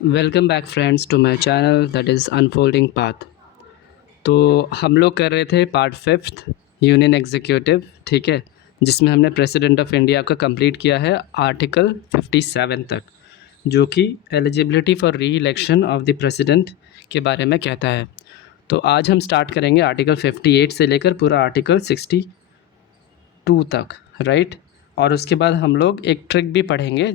Welcome back friends to my channel that is unfolding path. तो हम लोग कर रहे थे पार्ट फिफ्थ यूनियन एग्जीक्यूटिव, ठीक है, जिसमें हमने प्रेसिडेंट ऑफ इंडिया का कंप्लीट किया है आर्टिकल 57 तक, जो कि एलिजिबिलिटी फॉर री इलेक्शन ऑफ द प्रेसिडेंट के बारे में कहता है। तो आज हम स्टार्ट करेंगे आर्टिकल 58 से लेकर पूरा आर्टिकल 62 तक, राइट। और उसके बाद हम लोग एक ट्रिक भी पढ़ेंगे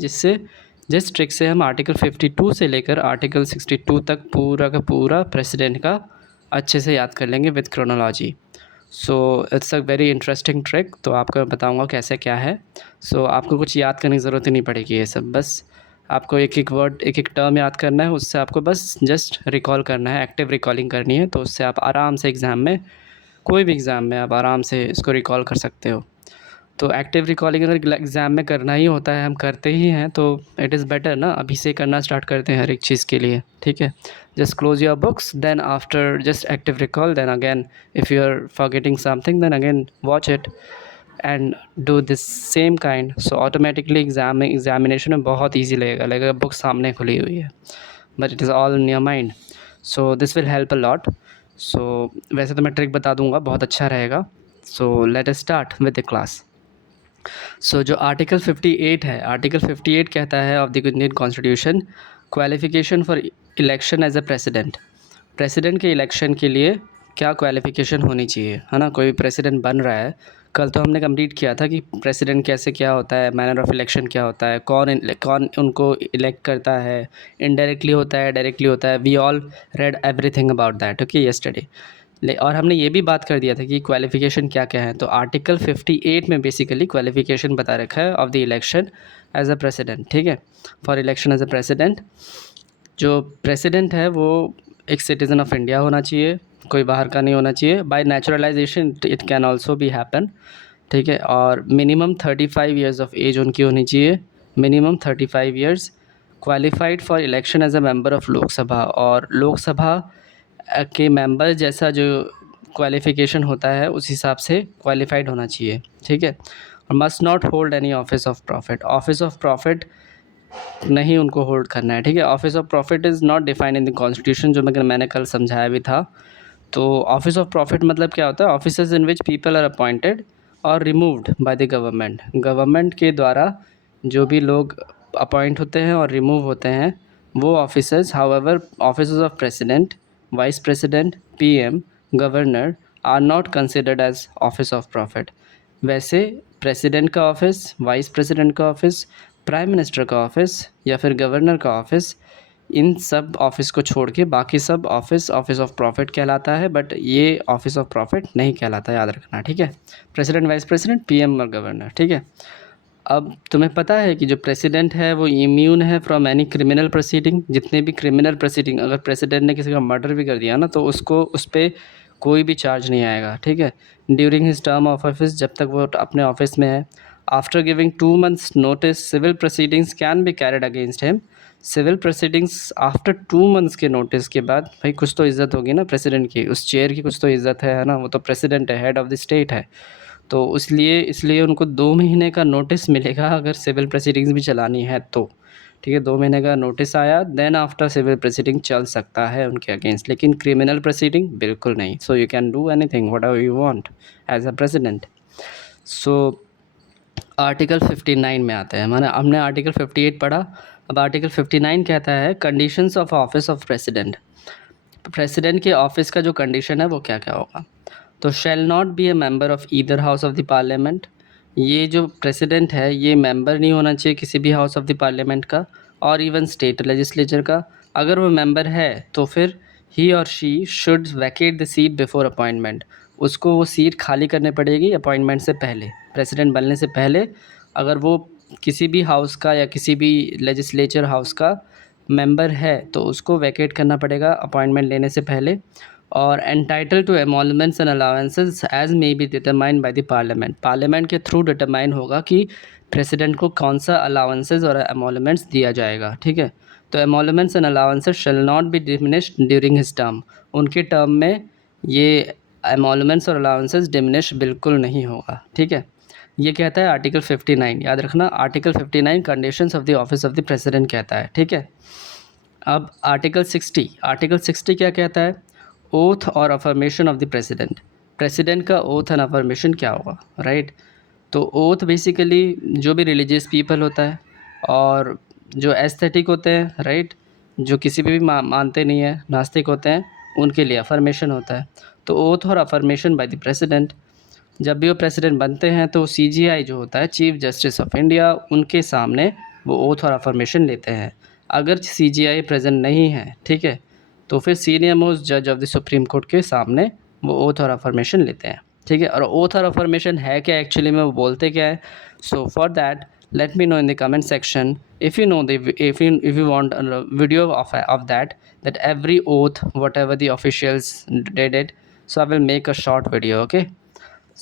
जिस ट्रिक से हम आर्टिकल 52 से लेकर आर्टिकल 62 तक पूरा का पूरा प्रेसिडेंट का अच्छे से याद कर लेंगे with chronology. So it's a very interesting trick. तो आपको मैं बताऊंगा कैसे क्या है। सो आपको कुछ याद करने की ज़रूरत ही नहीं पड़ेगी, ये सब बस आपको एक एक वर्ड एक एक टर्म याद करना है, उससे आपको बस जस्ट रिकॉल करना है, एक्टिव रिकॉलिंग करनी है। तो उससे आप आराम से एग्ज़ाम में, कोई भी एग्ज़ाम में आप आराम से इसको रिकॉल कर सकते हो। तो एक्टिव रिकॉलिंग अगर एग्ज़ाम में करना ही होता है, हम करते ही हैं, तो इट इज़ बेटर ना अभी से करना स्टार्ट करते हैं हर एक चीज़ के लिए, ठीक है। Just close your books, then after just active recall, then again if you are forgetting something then again watch it and do this same kind. So automatically examination में बहुत ईजी लगेगा बुक सामने खुली हुई है, but it is all in your mind. So this will help a lot. So वैसे तो मैं ट्रिक बता दूंगा, बहुत अच्छा रहेगा। So let us start with the class. जो आर्टिकल 58 है, आर्टिकल 58 कहता है of the Indian constitution, qualification for election as a president. President के इलेक्शन के लिए क्या क्वालिफिकेशन होनी चाहिए, है ना। कोई प्रेसिडेंट बन रहा है, कल तो हमने कंप्लीट किया था कि प्रेसिडेंट कैसे क्या होता है, मैनर ऑफ इलेक्शन क्या होता है, कौन उनको इलेक्ट करता है, इनडायरेक्टली होता है, डायरेक्टली होता है। We all read everything about that, okay, yesterday. और हमने ये भी बात कर दिया था कि क्वालिफ़िकेशन क्या क्या है। तो आर्टिकल 58 में बेसिकली क्वालिफ़िकेशन बता रखा है of the election as a president, ठीक है। For election as a president, जो प्रेसिडेंट है वो एक सिटीज़न ऑफ इंडिया होना चाहिए, कोई बाहर का नहीं होना चाहिए। Bye naturalisation it can also भी हैपन, ठीक है। और मिनिमम 35 ईयर्स ऑफ एज उनकी होनी चाहिए, minimum 35 years. Qualified for election as a member of Lok Sabha, और लोकसभा के मेंबर जैसा जो क्वालिफ़िकेशन होता है उस हिसाब से क्वालिफाइड होना चाहिए, ठीक है। और must not hold any office of profit, office of profit नहीं उनको होल्ड करना है, ठीक है। Office of profit is not defined in the constitution, जो मैंने कल समझाया भी था। तो ऑफिस ऑफ प्रॉफिट मतलब क्या होता है, officers in which people are appointed और removed by the government, government के द्वारा जो भी लोग अपॉइंट होते हैं और रिमूव होते हैं वो officers. However officers of president, vice president, PM, governor are not considered as office of profit. वैसे प्रेसिडेंट का ऑफिस, वाइस प्रेसिडेंट का ऑफिस, प्राइम मिनिस्टर का ऑफिस या फिर गवर्नर का ऑफिस, इन सब ऑफिस को छोड़ के बाकी सब ऑफिस ऑफिस ऑफ प्रॉफिट कहलाता है, बट ये ऑफिस ऑफ प्रॉफिट नहीं कहलाता, याद रखना, ठीक है। प्रेसिडेंट, वाइस प्रेसिडेंट, पीएम और गवर्नर, ठीक है। अब तुम्हें पता है कि जो प्रेसिडेंट है वो इम्यून है फ्रॉम एनी क्रिमिनल प्रोसीडिंग। जितने भी क्रिमिनल प्रोसीडिंग, अगर प्रेसिडेंट ने किसी का मर्डर भी कर दिया ना, तो उसको उस पर कोई भी चार्ज नहीं आएगा, ठीक है, during his term of office, जब तक वो अपने ऑफिस में है। After giving 2 months notice, civil proceedings can be carried against him. Civil proceedings after 2 months के नोटिस के बाद, भाई कुछ तो इज़्ज़त होगी ना प्रेसिडेंट की, उस चेयर की कुछ तो इज़्ज़त है ना, वो तो प्रेसिडेंट है, हेड ऑफ़ द स्टेट है। तो इसलिए इसलिए उनको 2 महीने का नोटिस मिलेगा अगर सिविल प्रोसीडिंग्स भी चलानी है तो, ठीक है। 2 महीने का नोटिस आया, देन आफ्टर सिविल प्रोसीडिंग चल सकता है उनके अगेंस्ट, लेकिन क्रिमिनल प्रोसीडिंग बिल्कुल नहीं। So you can do anything whatever you want as a president. So article 59 में आते हैं, माना हमने आर्टिकल 58 पढ़ा, अब आर्टिकल 59 कहता है conditions of office of president. President के ऑफिस का जो कंडीशन है वो क्या क्या होगा। तो shall not be A member of either house of the parliament, ये जो प्रेसिडेंट है ये मेंबर नहीं होना चाहिए किसी भी हाउस ऑफ द पार्लियामेंट का, और इवन स्टेट लेजिस्लेचर का। अगर वो मेंबर है तो फिर ही और she should Venkat the seat before appointment, उसको वो सीट खाली करने पड़ेगी अपॉइंटमेंट से पहले, प्रेसिडेंट बनने से पहले। अगर वो किसी भी हाउस का या किसी भी लेजिस्लेचर हाउस का मेंबर है तो उसको वैकेट करना पड़ेगा अपॉइंटमेंट लेने से पहले। और entitle to emoluments and allowances as may be determined by the parliament, parliament के थ्रू डिटरमाइन होगा कि प्रेसिडेंट को कौन सा अलाउंसेस और एमोलमेंट्स दिया जाएगा, ठीक है। तो emoluments and allowances shall not be diminished during his term, उनके टर्म में ये एमोलमेंट्स और अलाउंसेस डिमिनिश बिल्कुल नहीं होगा, ठीक है। ये कहता है आर्टिकल 59, याद रखना, article 59 conditions of the office of the president कहता है, ठीक है। अब आर्टिकल 60 क्या कहता है? ओथ और affirmation of the president. President का ओथ एंड अफर्मेशन क्या होगा, राइट? तो ओथ बेसिकली जो भी रिलीजियस पीपल होता है और जो एस्थेटिक होते हैं, राइट, जो किसी पे भी मानते नहीं है, नास्तिक होते हैं, उनके लिए अफर्मेशन होता है। तो ओथ और अफर्मेशन बाय द प्रेसिडेंट, जब भी वो प्रेसिडेंट बनते हैं तो सीजीआई जो होता है, चीफ जस्टिस ऑफ इंडिया, उनके सामने वो ओथ और अफर्मेशन लेते हैं। अगर सीजीआई प्रेजेंट नहीं है, ठीक है, तो फिर सीनियर मोस्ट जज ऑफ द सुप्रीम कोर्ट के सामने वो ओथ और अफर्मेशन लेते हैं, ठीक है। और ओथ और अफर्मेशन है क्या एक्चुअली में, वो बोलते क्या है? So for that let me know in the comment section. If you know the if you want a video of that every oath whatever the officials did it, so I will make a short video, okay?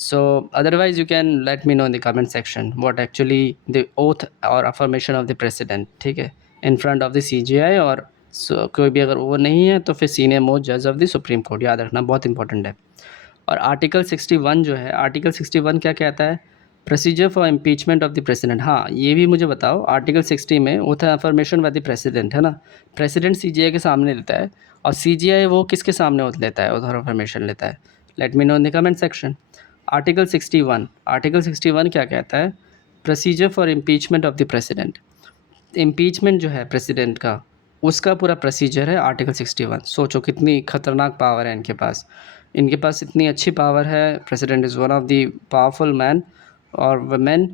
So otherwise you can let me know in the comment section what actually the oath or affirmation of the president, ठीक है, in front of the CGI, और कोई भी अगर वो नहीं है तो फिर सीनियर मोस्ट जज ऑफ द सुप्रीम कोर्ट, याद रखना बहुत इंपॉर्टेंट है। और आर्टिकल 61 जो है, आर्टिकल 61 क्या कहता है? Procedure for impeachment of the president. हाँ, ये भी मुझे बताओ, आर्टिकल 60 में oath affirmation by the president है ना, प्रेसिडेंट सीजीआई के सामने लेता है, और सीजीआई वो किसके सामने ओथ लेता है, ओथ अफर्मेशन लेता है? Late me know in the comment section. Article 61 क्या कहता है? Procedure for impeachment of the president. Impeachment जो है प्रेसिडेंट का, उसका पूरा प्रोसीजर है आर्टिकल 61। सोचो कितनी खतरनाक पावर है इनके पास, इनके पास इतनी अच्छी पावर है। President is one of the powerful man और वमेन,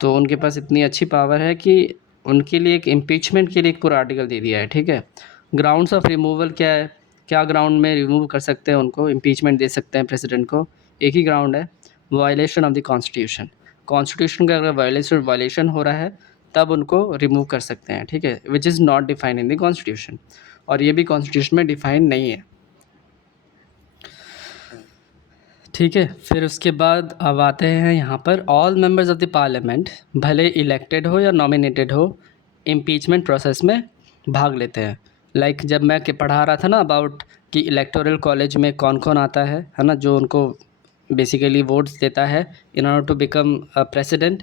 तो उनके पास इतनी अच्छी पावर है कि उनके लिए एक इम्पीचमेंट के लिए एक पूरा आर्टिकल दे दिया है, ठीक है। ग्राउंड्स ऑफ रिमूवल क्या है? क्या ग्राउंड में रिमूव कर सकते हैं उनको, इम्पीचमेंट दे सकते हैं प्रेसिडेंट को? एक ही ग्राउंड है, violation of the constitution. Constitution का अगर वायलेशन हो रहा है तब उनको रिमूव कर सकते हैं, ठीक है, which is not defined in the constitution, और ये भी कॉन्स्टिट्यूशन में डिफाइन नहीं है, ठीक है। फिर उसके बाद अब आते हैं यहाँ पर, all members of the parliament, भले इलेक्टेड हो या नॉमिनेटेड हो, इम्पीचमेंट प्रोसेस में भाग लेते हैं। लाइक जब मैं पढ़ा रहा था ना अबाउट कि इलेक्टोरल कॉलेज में कौन कौन आता है ना, जो उनको बेसिकली वोट्स देता है in order to become president.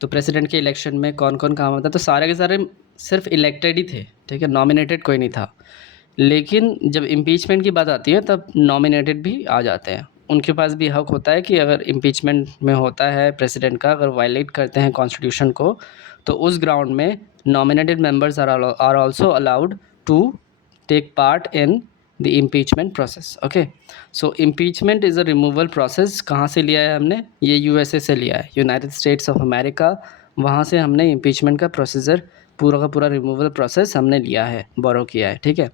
तो प्रेसिडेंट के इलेक्शन में कौन कौन काम होता है, तो सारे के सारे सिर्फ इलेक्टेड ही थे, ठीक है, नॉमिनेटेड कोई नहीं था। लेकिन जब इम्पीचमेंट की बात आती है तब नॉमिनेटेड भी आ जाते हैं, उनके पास भी हक होता है कि अगर इम्पीचमेंट में होता है प्रेसिडेंट का, अगर वायलेट करते हैं कॉन्स्टिट्यूशन को, तो उस ग्राउंड में nominated members are also allowed to take part in the impeachment process, okay. So impeachment is a removal process. कहाँ से लिया है हमने? ये यूएसए से लिया है, यूनाइटेड स्टेट्स ऑफ अमेरिका, वहाँ से हमने इम्पीचमेंट का प्रोसीजर, पूरा का पूरा रिमूवल प्रोसेस हमने लिया है, बोरो किया है, ठीक है।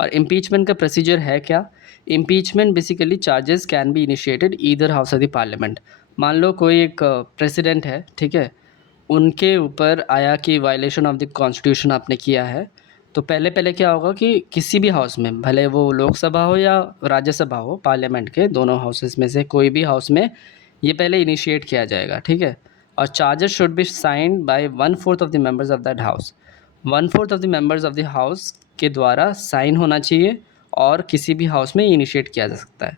और इम्पीचमेंट का प्रोसीजर है क्या? Impeachment basically charges can be initiated either house of the parliament. मान लो कोई एक प्रेसिडेंट है, ठीक है, उनके ऊपर आया कि वायलेशन ऑफ द कॉन्स्टिट्यूशन आपने किया है, तो पहले पहले क्या होगा कि किसी भी हाउस में, भले वो लोकसभा हो या राज्यसभा हो, पार्लियामेंट के दोनों हाउसेस में से कोई भी हाउस में ये पहले इनिशिएट किया जाएगा, ठीक है। और charges should be signed by 1/4 of the members of that house. 1/4 of the members of the house के द्वारा साइन होना चाहिए, और किसी भी हाउस में इनिशिएट किया जा सकता है।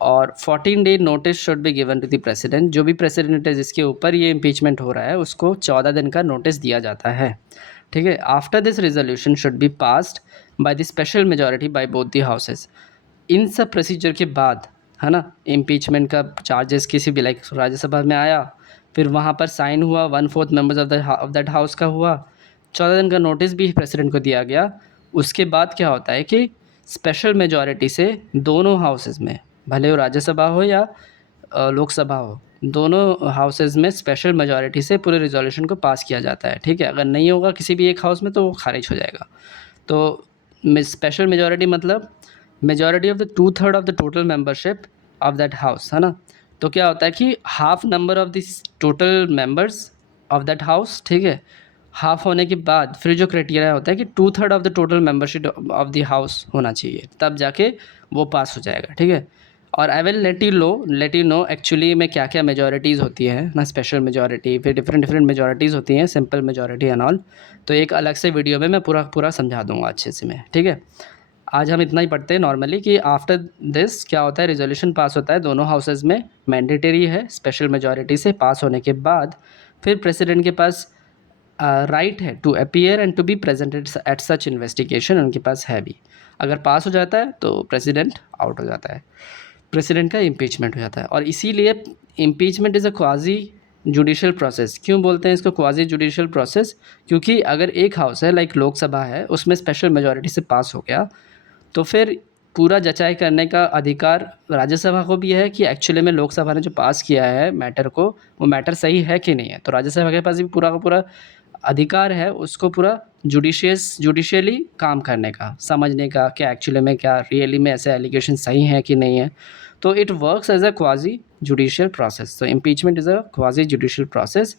और 14 day notice should be given to the president. जो भी प्रेसिडेंट है जिसके ऊपर ये इम्पीचमेंट हो रहा है, उसको 14 दिन का नोटिस दिया जाता है, ठीक है। After this resolution should be passed by the special majority by both the houses. इन सब प्रोसीजर के बाद, है ना, इम्पीचमेंट का चार्जेस किसी भी, लाइक राज्यसभा में आया, फिर वहाँ पर साइन हुआ, 1/4 मेंबर्स ऑफ दैट हाउस का हुआ, 14 दिन का नोटिस भी प्रेसिडेंट को दिया गया। उसके बाद क्या होता है कि स्पेशल मेजॉरिटी से दोनों हाउसेस में, भले वो राज्यसभा हो या लोकसभा हो, दोनों हाउसेस में स्पेशल मेजॉरिटी से पूरे रिजोल्यूशन को पास किया जाता है, ठीक है। अगर नहीं होगा किसी भी एक हाउस में तो वो खारिज हो जाएगा। तो स्पेशल मेजॉरिटी मतलब majority of the 2/3 of the total membership of that house, है ना। तो क्या होता है कि half number of this total members of that house, ठीक है, हाफ होने के बाद फिर जो क्राइटेरिया होता है कि 2/3 of the total membership of the house होना चाहिए, तब जाके वो पास हो जाएगा, ठीक है। और I will let you know actually में क्या क्या मेजॉरिटीज़ होती हैं ना, स्पेशल मेजॉरिटी, फिर डिफरेंट मेजॉरिटीज़ होती हैं, सिंपल मेजॉरिटी एंड ऑल। तो एक अलग से वीडियो में मैं पूरा समझा दूंगा अच्छे से मैं, ठीक है। आज हम इतना ही पढ़ते हैं नॉर्मली कि आफ्टर दिस क्या होता है, रिजोल्यूशन पास होता है दोनों हाउसेज में, मैंडेटरी है, स्पेशल मेजॉरिटी से पास होने के बाद फिर प्रेसिडेंट के पास राइट है to appear and to be presented at such investigation, उनके पास है भी। अगर पास हो जाता है तो प्रेसिडेंट आउट हो जाता है, प्रेसिडेंट का इम्पीचमेंट हो जाता है। और इसीलिए impeachment is a quasi judicial process. क्यों बोलते हैं इसको क्वाजी जुडिशियल प्रोसेस? क्योंकि अगर एक हाउस है लाइक लोकसभा है, उसमें स्पेशल मेजॉरिटी से पास हो गया, तो फिर पूरा जचाई करने का अधिकार राज्यसभा को भी है कि एक्चुअली में लोकसभा ने जो पास किया है मैटर को, वो मैटर सही है कि नहीं है। तो राज्यसभा के पास भी पूरा का पूरा अधिकार है उसको पूरा जुडिशियली काम करने का, समझने का कि एक्चुअली में क्या रियली में ऐसे एलिगेशन सही हैं कि नहीं है। तो it works as a quasi judicial process. तो impeachment is a quasi judicial process.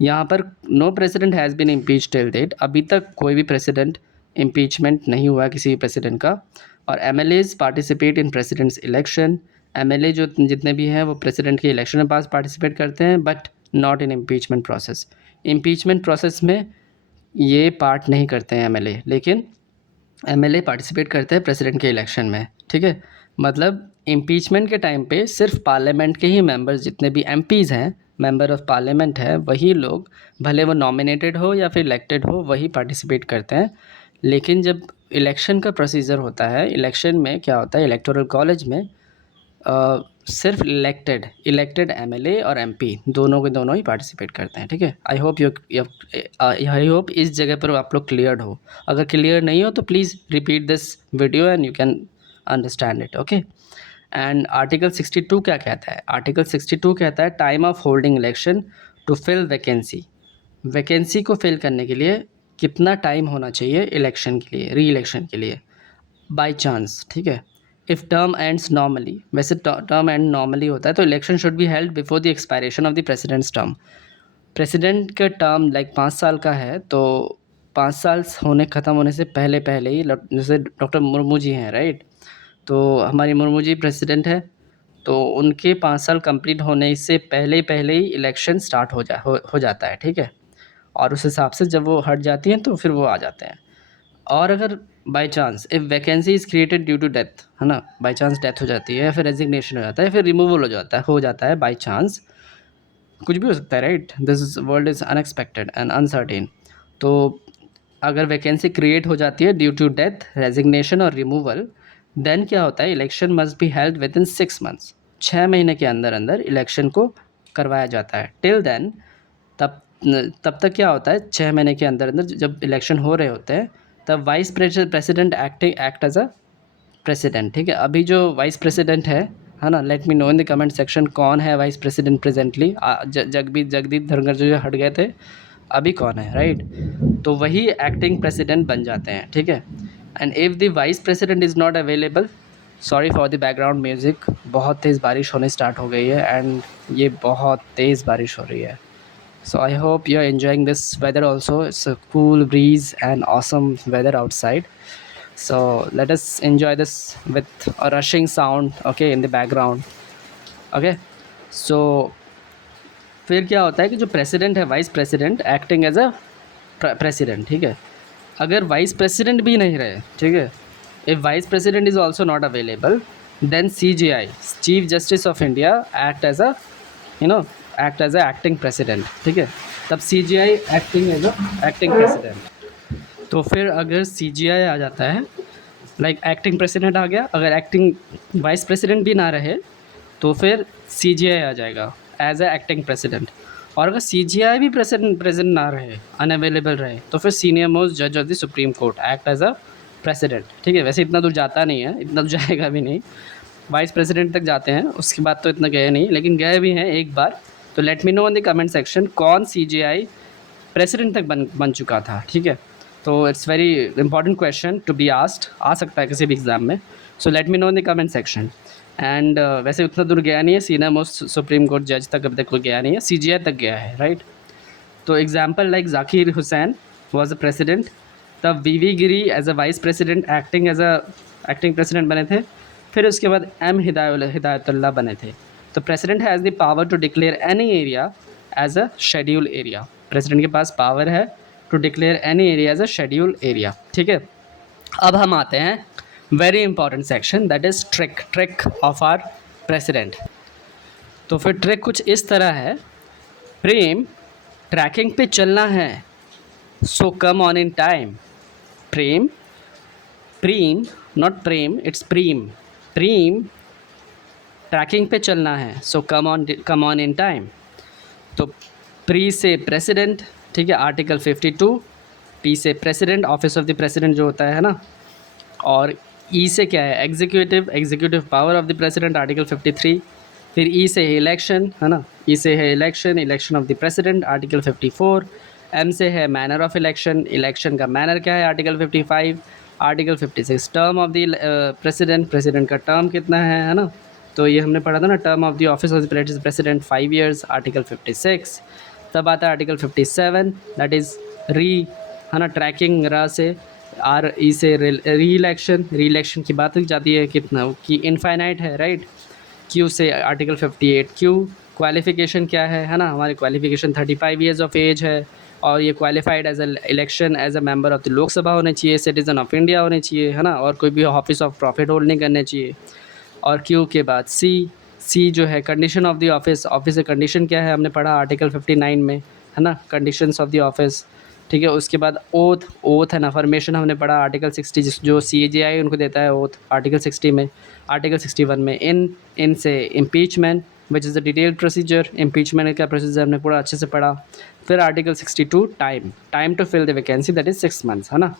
यहाँ पर no president has been impeach till date, अभी तक कोई भी प्रेसिडेंट इम्पीचमेंट नहीं हुआ किसी भी प्रेसिडेंट का। और MLAs participate in president's election, MLA जो जितने भी हैं वो प्रेसिडेंट के इलेक्शन में पास पार्टिसिपेट करते हैं, but not in impeachment process. Impeachment process में ये पार्ट नहीं करते हैं एमएलए, लेकिन एमएलए पार्टिसिपेट करते हैं प्रेसिडेंट के इलेक्शन में, ठीक है। मतलब इम्पीचमेंट के टाइम पे सिर्फ पार्लियामेंट के ही मेंबर्स, जितने भी एमपीज़ हैं, मेंबर ऑफ पार्लियामेंट है, वही लोग, भले वो नॉमिनेटेड हो या फिर इलेक्टेड हो, वही पार्टिसिपेट करते हैं। लेकिन जब इलेक्शन का प्रोसीजर होता है, इलेक्शन में क्या होता है, इलेक्टोरल कॉलेज में सिर्फ इलेक्टेड एमएलए और एमपी दोनों के दोनों ही पार्टिसिपेट करते हैं, ठीक है। आई होप इस जगह पर आप लोग क्लियर्ड हो। अगर क्लियर नहीं हो तो please repeat this video and you can understand it, okay. And article 62 क्या कहता है? आर्टिकल 62 कहता है time of holding election to fill vacancy. Vacancy को फिल करने के लिए कितना टाइम होना चाहिए इलेक्शन के लिए, री इलेक्शन के लिए, बाय चांस, ठीक है। इफ़ टर्म एंड्स नॉर्मली, वैसे टर्म एंड नॉर्मली होता है, तो election should be held before the expiration of the president's term. President का टर्म लाइक 5 साल का है, तो 5 साल ख़त्म होने से पहले पहले ही, जैसे डॉक्टर मुर्मू जी हैं, राइट, तो हमारी मुर्मू जी प्रेसिडेंट है, तो उनके 5 साल कंप्लीट होने से पहले ही इलेक्शन स्टार्ट हो जाता है, ठीक है। और उस हिसाब से जब वो हट जाती हैं तो फिर वो आ जाते हैं। और अगर by chance if vacancy is created due to death, है ना, बाय चांस डेथ हो जाती है या फिर रेजिग्नेशन हो जाता है या फिर रिमूवल हो जाता है बाय चांस, कुछ भी हो सकता है, right, this world is unexpected and uncertain. तो अगर वैकेंसी क्रिएट हो जाती है ड्यू टू डेथ, रेजिग्नेशन और रिमूवल, देन क्या होता है, election must be held with in 6 months, 6 महीने के अंदर अंदर इलेक्शन को करवाया जाता है। टिल देन, तब तक क्या होता है, 6 महीने के अंदर अंदर जब इलेक्शन हो रहे होते हैं, तब vice president act as a president, ठीक है। अभी जो वाइस प्रेसिडेंट है ना, let me know in the comment section कौन है vice president presently. Jagdeep Dhankhar जो हट गए थे, अभी कौन है, राइट, तो वही एक्टिंग प्रेसिडेंट बन जाते हैं, ठीक है। And if the vice president is not available, sorry for the background music, बहुत तेज़ बारिश होने स्टार्ट हो गई है एंड ये बहुत तेज़ बारिश हो रही है। So I hope you're enjoying this weather also. It's a cool breeze and awesome weather outside. So let us enjoy this with a rushing sound, okay, in the background. Okay. So फिर क्या होता है कि जो president है, vice president acting as a president, ठीक है। अगर वाइस प्रेसिडेंट भी नहीं रहे, ठीक है, if vice president is also not available, then CJI, chief justice of India, act as a act as a acting president, ठीक है। तब CJI acting as a acting president. तो फिर अगर CJI आ जाता है, लाइक एक्टिंग प्रेसिडेंट आ गया, अगर एक्टिंग वाइस प्रेसिडेंट भी ना रहे तो फिर CJI आ जाएगा एज अ एक्टिंग प्रेसिडेंट। और अगर CJI भी प्रेजेंट ना रहे, अनअवेलेबल रहे, तो फिर सीनियर मोस्ट जज of the supreme court act as a president, ठीक है। वैसे इतना दूर जाता नहीं है, इतना दूर जाएगा भी नहीं, वाइस प्रेसिडेंट तक जाते हैं, उसके बाद तो इतना गए नहीं, लेकिन गए भी हैं एक बार। तो let me know in the comment section कौन CJI प्रेसिडेंट तक बन चुका था, ठीक है। तो it's very important question to be asked, आ सकता है किसी भी एग्ज़ाम में। So let me know in the comment section. And वैसे उतना दूर गया नहीं है, सीनियर मोस्ट सुप्रीम कोर्ट जज तक अभी तक कोई गया नहीं है, CJI तक गया है, राइट। तो example like Zakir Hussain was a president, तब VV Giri as a vice president acting president बने थे। फिर उसके बाद M हिदायतुल्लाह बने थे। तो president has the power to declare any area as a schedule area. President के पास पावर है to declare any area as a schedule area, ठीक है। अब हम आते हैं very important section, that is trick of our president. तो फिर ट्रिक कुछ इस तरह है, प्रेम ट्रैकिंग पे चलना है So come on in time. Prem, Preem, not Prem, it's Preem. Preem, tracking पे चलना है, so come on in time. तो प्री से प्रेसिडेंट, ठीक है, आर्टिकल 52। पी से president, office of the president जो होता है ना। और ई से क्या है, executive power of the president, article 53। फिर ई से है इलेक्शन, है ना, ई से है election of the president, article 54। M से है मैनर ऑफ इलेक्शन का मैनर क्या है, article 55। Article 56 term of the president का टर्म कितना है ना। तो ये हमने पढ़ा था ना, term of the office of the president 5 years, article 56। तब आता है आर्टिकल 57, दैट इज़ है ना, ट्रैकिंग रा से। आर ई से री इलेक्शन की बात जाती है कितना, कि इनफाइनाइट है, राइट। क्यू से आर्टिकल 58 क्यू। क्वालिफ़िकेशन क्या है ना, हमारी क्वालिफ़िकेशन 35 ईयर्स ऑफ एज है, और ये qualified as election as a member of the Lok Sabha होने चाहिए, सिटीज़न ऑफ इंडिया होने चाहिए, है ना, और कोई भी ऑफिस ऑफ प्रॉफिट होल्ड नहीं करने चाहिए। और क्यू के बाद सी जो है कंडीशन ऑफ द ऑफिस से कंडीशन क्या है, हमने पढ़ा आर्टिकल 59 में, है ना, कंडीशंस ऑफ द ऑफिस, ठीक है। उसके बाद ओथ है ना, फॉर्मेशन हमने पढ़ा आर्टिकल 60, जो CJI उनको देता है ओथ, आर्टिकल 60 में। आर्टिकल 61 में इन से impeachment, which is the detailed procedure. Impeachment का प्रोसीजर हमने पूरा अच्छे से पढ़ा। फिर article 62 time to fill the vacancy, that is 6 months, है ना।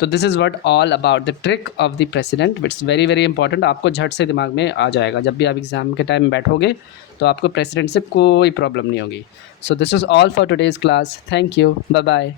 तो this is what all about the trick of the president, it's very very important. आपको झट से दिमाग में आ जाएगा जब भी आप एग्ज़ाम के टाइम में बैठोगे, तो आपको प्रेसिडेंट से कोई प्रॉब्लम नहीं होगी। So this is all for today's class. Thank you, bye bye.